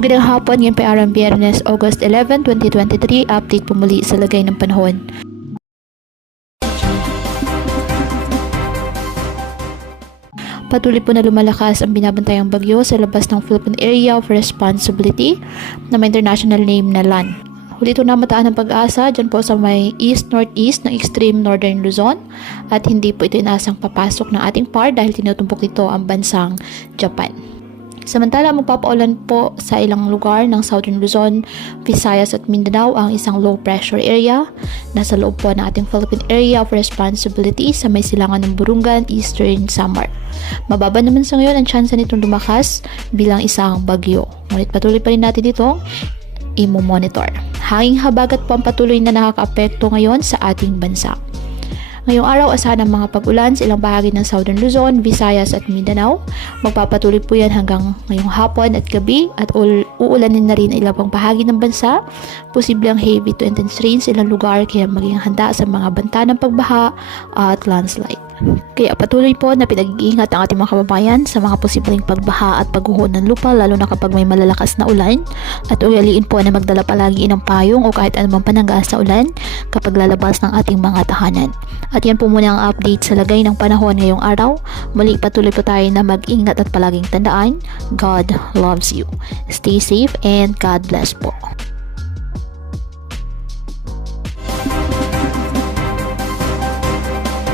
Magandang hapon, ngayon pa araw Biyernes, August 11, 2023. Update po muli sa lagay ng panahon. Patuloy po na lumalakas ang binabantayang bagyo sa labas ng Philippine Area of Responsibility na may international name na LAN. Huli ito namataan ng pag-asa dyan po sa may east-northeast ng extreme northern Luzon at hindi po ito inasang papasok ng ating par dahil tinutumpok nito ang bansang Japan. Samantala, magpapaulan po sa ilang lugar ng Southern Luzon, Visayas at Mindanao ang isang low pressure area. Nasa loob po ng ating Philippine Area of Responsibility sa may silangan ng Burungan, Eastern Samar. Mababa naman sa ngayon ang tsansa nitong lumakas bilang isang bagyo. Ngunit patuloy pa rin natin itong i-monitor. Hanging habagat po ang patuloy na nakakaapekto ngayon sa ating bansa. Ngayong araw, asahan ang mga pag-ulan sa ilang bahagi ng Southern Luzon, Visayas at Mindanao. Magpapatuloy po yan hanggang ngayong hapon at gabi at uulanin na rin ilang pang bahagi ng bansa. Posible ang heavy to intense rain sa ilang lugar kaya maging handa sa mga banta ng pagbaha at landslide. Kaya patuloy po na pinag-iingat ang ating mga kababayan sa mga posibleng pagbaha at pagguho ng lupa lalo na kapag may malalakas na ulan at ugaliin po na magdala palagi ng payong o kahit anumang pananggas sa ulan kapag lalabas ng ating mga tahanan. At yan po muna ang update sa lagay ng panahon ngayong araw. Muli patuloy po tayo na mag-ingat at palaging tandaan, God loves you. Stay safe and God bless po.